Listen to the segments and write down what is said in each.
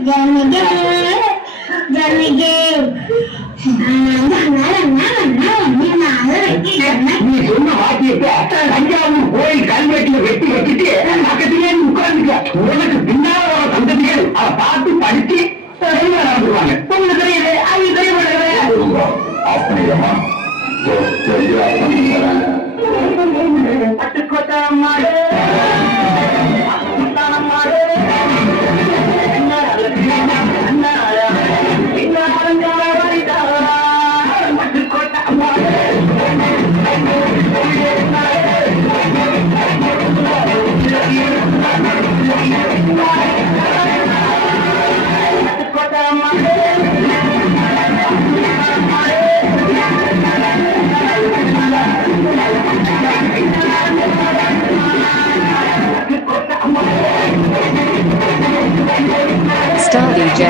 நீ சொன்ன வாக்கியத்தை தஞ்சாவூர் கோயில் கல்வெட்டுல வெட்டி வச்சுட்டு பக்கத்திலே உட்கார்ந்துக்க. உனக்கு பின்னால வர சந்ததிகள் அதை பார்த்து படிச்சு நடந்துருவாங்க. உங்களுக்கு தெரியுது, அது தெரியப்படுறது. அப்படியம்மா பட்டுக்கோட்டை மாடு மாடு Star DJ.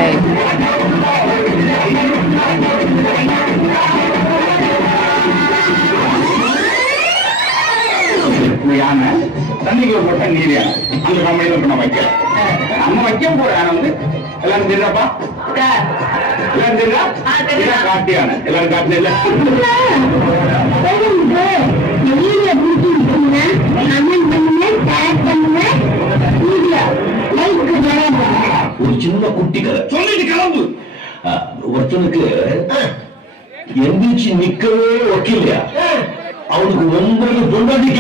யானை தண்ணிக்குள்ள போட்ட நீர் யானை அந்த கம்பெனியில இப்ப நான் வைக்கிறேன். நம்ம வைக்க போற யானை வந்து எல்லாரும் தெரியாப்பா, எல்லாரும் தெரியா காட்டு யானை எல்லாரும் காட்டு இல்ல. ஒரு சின்ன குட்டி கதை சொல்லிட்டு கிளம்பு. ஒருத்தனுக்கு எந்திரிச்சு நிக்கவே வைக்கலையா, அவனுக்கு 9 பொண்டாட்டி